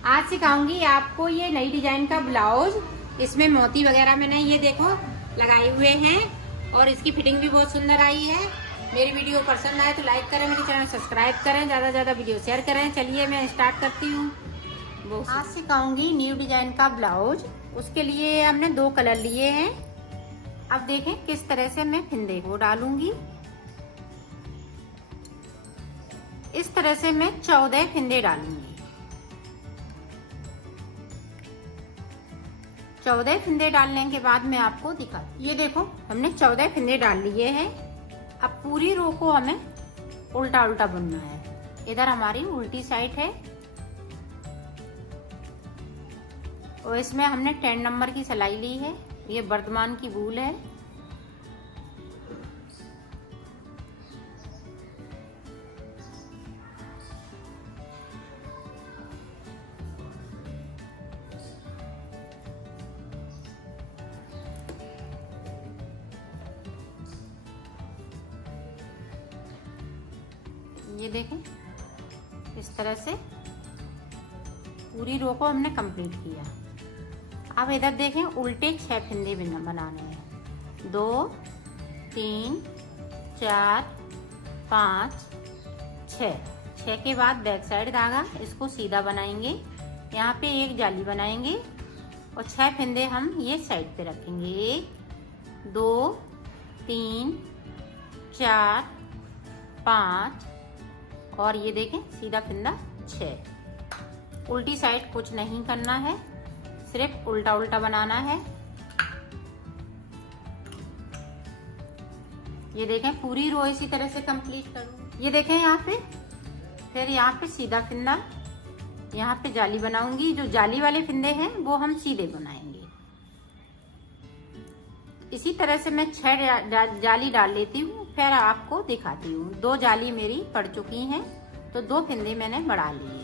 आज सिखाऊंगी आपको ये नई डिजाइन का ब्लाउज। इसमें मोती वगैरह मैंने ये देखो लगाए हुए हैं और इसकी फिटिंग भी बहुत सुंदर आई है। मेरी वीडियो पसंद आए तो लाइक करें, मेरे चैनल सब्सक्राइब करें, ज़्यादा से ज़्यादा वीडियो शेयर करें। चलिए मैं स्टार्ट करती हूँ। आज सिखाऊंगी न्यू डिजाइन का ब्लाउज। उसके लिए हमने 2 कलर लिए हैं। अब देखें किस तरह से मैं फिंदे को डालूंगी। इस तरह से मैं 14 फिंदे डालूंगी। 14 फिंदे डालने के बाद मैं आपको दिखाती हूँ। ये देखो हमने 14 फिंदे डाल लिए हैं। अब पूरी रो को हमें उल्टा उल्टा बुनना है। इधर हमारी उल्टी साइड है और इसमें हमने 10 नंबर की सिलाई ली है। ये वर्धमान की वूल है। ये देखें इस तरह से पूरी रो को हमने कंप्लीट किया। अब इधर देखें उल्टे 6 फिंदे बनाने हैं। 2 3 4 5 6। 6 के बाद बैक साइड धागा इसको सीधा बनाएंगे। यहाँ पे एक जाली बनाएंगे और 6 फिंदे हम ये साइड पे रखेंगे। 1 2 3 4 5 और ये देखें सीधा फिंदा 6। उल्टी साइड कुछ नहीं करना है, सिर्फ उल्टा उल्टा बनाना है। ये देखें पूरी रो इसी तरह से कंप्लीट करूँ। ये देखें यहाँ पे, फिर यहाँ पे सीधा फिंदा, यहाँ पे जाली बनाऊंगी। जो जाली वाले फिंदे हैं वो हम सीधे बनाएंगे। इसी तरह से मैं 6 जाली डाल लेती हूँ, फिर आपको दिखाती हूँ। 2 जाली मेरी पड़ चुकी हैं तो 2 फिंदे मैंने बढ़ा लिए हैं।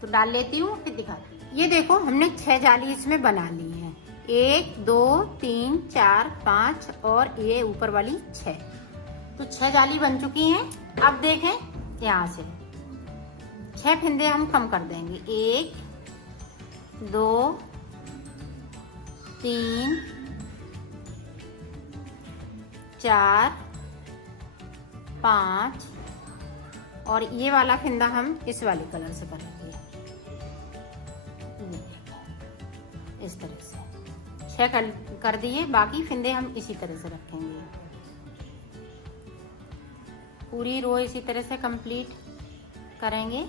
तो डाल लेती हूँ फिर दिखाती हूँ। ये देखो हमने 6 जाली इसमें बना ली है। 1 2 3 4 5 और ये ऊपर वाली 6। तो 6 जाली बन चुकी हैं। अब देखें यहाँ से 6 फिंदे हम कम कर देंगे। 1 2 3 4 5 और ये वाला फिंदा हम इस वाले कलर से करेंगे। इस तरह से 6 कर दिए। बाकी फिंदे हम इसी तरह से रखेंगे। पूरी रो इसी तरह से कंप्लीट करेंगे।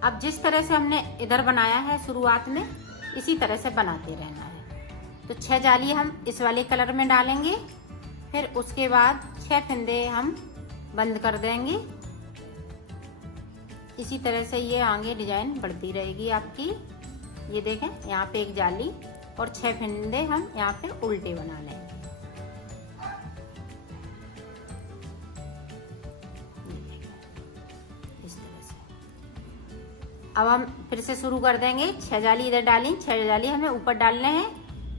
अब जिस तरह से हमने इधर बनाया है शुरुआत में, इसी तरह से बनाते रहना है। तो 6 जाली हम इस वाले कलर में डालेंगे, फिर उसके बाद 6 फिंदे हम बंद कर देंगे। इसी तरह से ये आगे डिजाइन बढ़ती रहेगी आपकी। ये देखें यहाँ पे एक जाली और 6 फिंदे हम यहाँ पे उल्टे बना लेंगे। अब हम फिर से शुरू कर देंगे। 6 जाली इधर डाली, 6 जाली हमें ऊपर डालने हैं।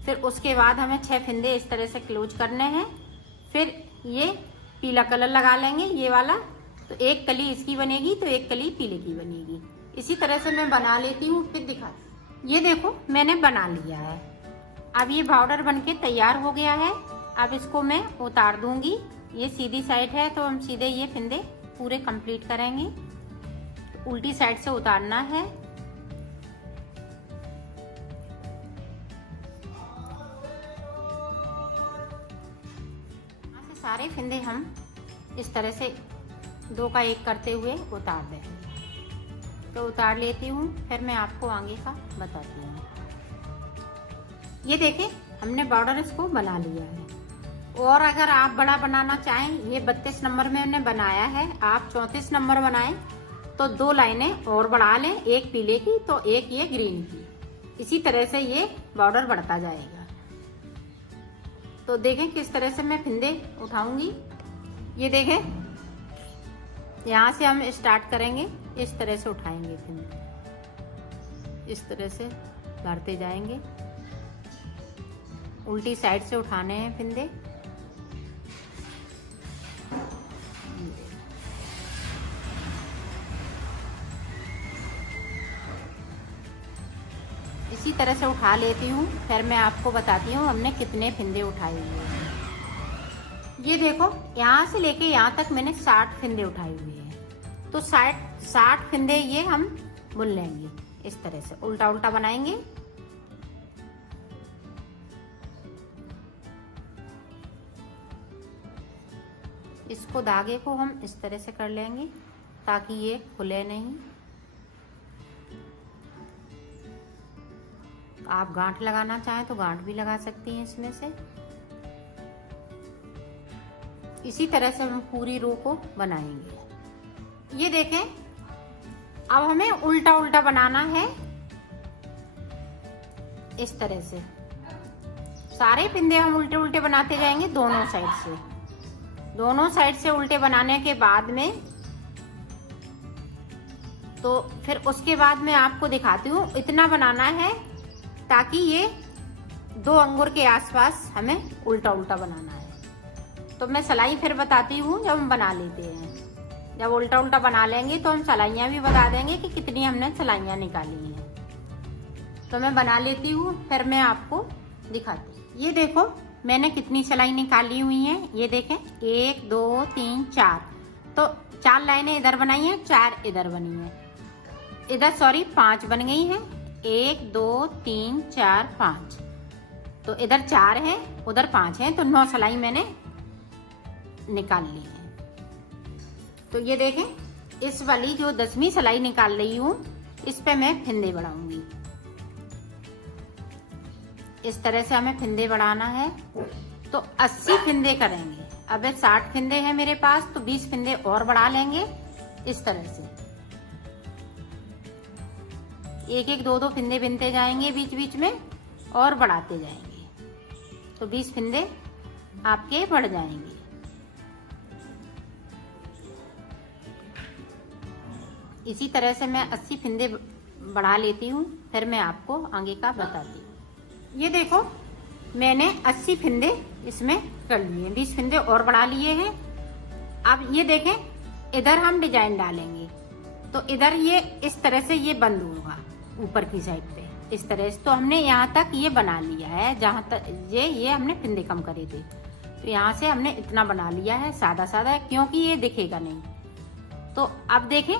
फिर उसके बाद हमें 6 फिंदे इस तरह से क्लोज करने हैं। फिर ये पीला कलर लगा लेंगे, ये वाला। तो एक कली इसकी बनेगी तो एक कली पीले की बनेगी। इसी तरह से मैं बना लेती हूँ, फिर दिखा। ये देखो मैंने बना लिया है। अब ये बॉर्डर बनके तैयार हो गया है। अब इसको मैं उतार दूंगी। ये सीधी साइड है तो हम सीधे ये फिंदे पूरे कंप्लीट करेंगे। उल्टी साइड से उतारना है। यहाँ से सारे फिंदे हम इस तरह से 2 का 1 करते हुए उतार देंगे। तो उतार लेती हूँ, फिर मैं आपको आगे का बताती हूँ। ये देखें हमने बॉर्डर इसको बना लिया है। और अगर आप बड़ा बनाना चाहें, ये 32 नंबर में मैंने बनाया है, आप 34 नंबर बनाएं तो 2 लाइनें और बढ़ा लें, एक पीले की तो एक ये ग्रीन की। इसी तरह से ये बॉर्डर बढ़ता जाएगा। तो देखें किस तरह से मैं फिंदे उठाऊंगी। ये देखें यहाँ से हम स्टार्ट करेंगे, इस तरह से उठाएंगे फिंदे, इस तरह से भरते जाएंगे। उल्टी साइड से उठाने हैं फिंदे। इसी तरह से उठा लेती हूँ, फिर मैं आपको बताती हूँ हमने कितने फिंदे उठाए हुए हैं। ये देखो, यहाँ से लेके यहाँ तक मैंने 60 फिंदे उठाए हुए हैं। तो 60 फिंदे ये हम बुन लेंगे। इस तरह से उल्टा उल्टा बनाएंगे। इसको धागे को हम इस तरह से कर लेंगे ताकि ये खुले नहीं। आप गांठ लगाना चाहें तो गांठ भी लगा सकती हैं इसमें से। इसी तरह से हम पूरी रो को बनाएंगे। ये देखें, अब हमें उल्टा उल्टा बनाना है। इस तरह से सारे फिंदे हम उल्टे उल्टे बनाते जाएंगे दोनों साइड से। दोनों साइड से उल्टे बनाने के बाद में तो फिर उसके बाद मैं आपको दिखाती हूँ। इतना बनाना है ताकि ये 2 अंगूर के आसपास हमें उल्टा उल्टा बनाना है। तो मैं सिलाई फिर बताती हूँ जब हम बना लेते हैं। जब उल्टा उल्टा बना लेंगे तो हम सिलाइयाँ भी बता देंगे कि कितनी हमने सिलाइयाँ निकाली हैं। तो मैं बना लेती हूँ, फिर मैं आपको दिखाती हूँ। ये देखो मैंने कितनी सिलाई निकाली हुई हैं। ये देखें, 1 2 3 4। तो 4 लाइनें इधर बनाई हैं, 4 इधर बनी हैं। इधर 5 बन गई हैं। 1 2 3 4 5। तो इधर 4 है, उधर 5 है, तो 9 सिलाई मैंने निकाल ली है। तो ये देखें, इस वाली जो 10वीं सिलाई निकाल रही हूँ, इस पे मैं फिंदे बढ़ाऊंगी। इस तरह से हमें फिंदे बढ़ाना है। तो 80 फिंदे करेंगे। अब 60 फिंदे हैं मेरे पास, तो 20 फिंदे और बढ़ा लेंगे। इस तरह से 1 2 2 फिंदे बिनते जाएंगे बीच बीच में और बढ़ाते जाएंगे। तो 20 फिंदे आपके बढ़ जाएंगे। इसी तरह से मैं 80 फिंदे बढ़ा लेती हूँ, फिर मैं आपको आगे का बताती हूँ। ये देखो, मैंने 80 फिंदे इसमें कर लिए, 20 फिंदे और बढ़ा लिए हैं। अब ये देखें, इधर हम डिजाइन डालेंगे। तो इधर ये इस तरह से ये बंद होगा ऊपर की साइड पे, इस तरह से। तो हमने यहाँ तक ये बना लिया है, जहाँ तक ये हमने फिंदे कम करे थे। तो यहाँ से हमने इतना बना लिया है सादा सादा, क्योंकि ये दिखेगा नहीं। तो अब देखें,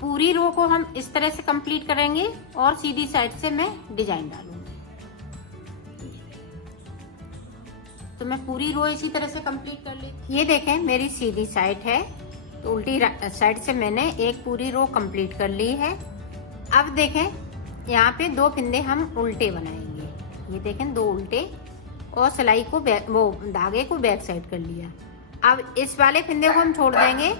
पूरी रो को हम इस तरह से कंप्लीट करेंगे और सीधी साइड से मैं डिजाइन डालूंगी। तो मैं पूरी रो इसी तरह से कंप्लीट कर ली। ये देखें, मेरी सीधी साइड है, तो उल्टी साइड से मैंने एक पूरी रो कंप्लीट कर ली है। अब देखें, यहाँ पे 2 फिंदे हम उल्टे बनाएंगे। ये देखें, 2 उल्टे, और सिलाई को धागे को बैक साइड कर लिया। अब इस वाले फिंदे को हम छोड़ देंगे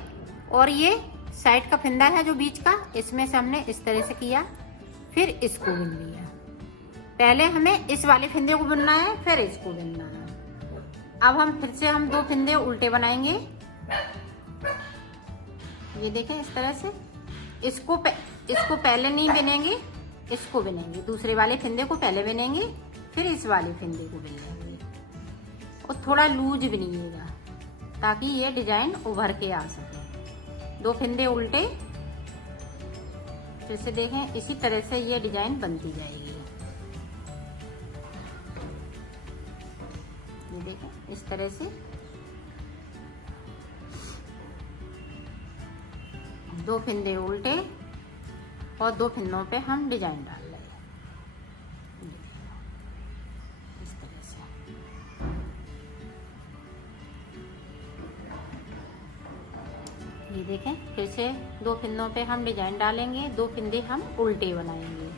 और ये साइड का फिंदा है जो बीच का, इसमें से हमने इस तरह से किया, फिर इसको बुन लिया। पहले हमें इस वाले फिंदे को बुनना है, फिर इसको बुनना है। अब हम फिर से 2 फिंदे उल्टे बनाएंगे। ये देखें, इस तरह से इसको पहले नहीं बिनेंगे, इसको बिनेंगे। दूसरे वाले फिंदे को पहले बिनेंगे, फिर इस वाले फिंदे को बिनेंगे। और थोड़ा लूज बिनिएगा ताकि ये डिजाइन उभर के आ सके। 2 फिंदे उल्टे, फिर से देखें, इसी तरह से ये डिजाइन बनती जाएगी। ये देखें, इस तरह से 2 फिंदे उल्टे और 2 फिंदों पे हम डिजाइन डाल लेंगे इस तरह से। ये देखें, फिर से 2 फिंदों पे हम डिजाइन डालेंगे, 2 फिंदे हम उल्टे बनाएंगे।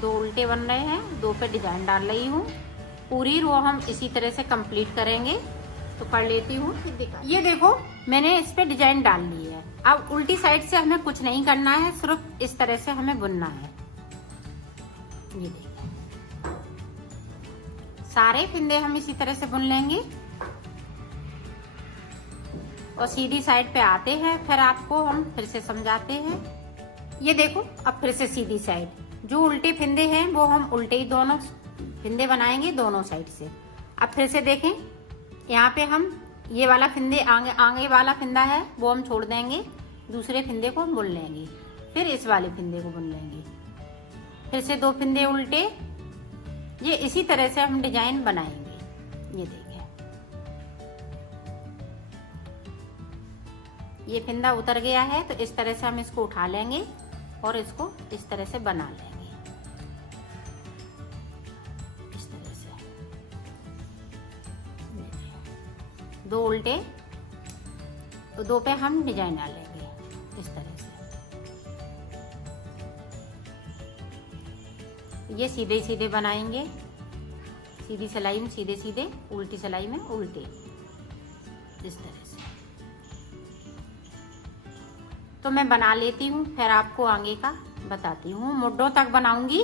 2 उल्टे बन रहे हैं, 2 पे डिजाइन डाल रही हूँ। पूरी रो हम इसी तरह से कंप्लीट करेंगे। तो कर लेती हूँ। ये देखो, मैंने इस पे डिजाइन डाल ली है। अब उल्टी साइड से हमें कुछ नहीं करना है, सिर्फ इस तरह से हमें बुनना है। ये देखिए, सारे फिंदे हम इसी तरह से बुन लेंगे और सीधी साइड पे आते हैं। फिर आपको हम फिर से समझाते हैं। ये देखो, अब फिर से सीधी साइड जो उल्टे फिंदे हैं वो हम उल्टे ही दोनों फिंदे बनाएंगे दोनों साइड से। अब फिर से देखें, यहाँ पे हम ये वाला फिंदे आगे वाला फिंदा है वो हम छोड़ देंगे, दूसरे फिंदे को बुन लेंगे, फिर इस वाले फिंदे को बुन लेंगे, फिर से 2 फिंदे उल्टे। ये इसी तरह से हम डिजाइन बनाएंगे। ये देखें, ये फिंदा उतर गया है तो इस तरह से हम इसको उठा लेंगे और इसको इस तरह से बना लेंगे, इस तरह से 2 उल्टे तो 2 पे हम डिजाइन डालेंगे इस तरह से। ये सीधे सीधे बनाएंगे, सीधी सिलाई में सीधे सीधे, उल्टी सिलाई में उल्टे, इस तरह से। तो मैं बना लेती हूँ, फिर आपको आगे का बताती हूँ। मुड्ढों तक बनाऊंगी,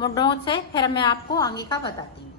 मुड्ढों से फिर मैं आपको आगे का बताती हूँ।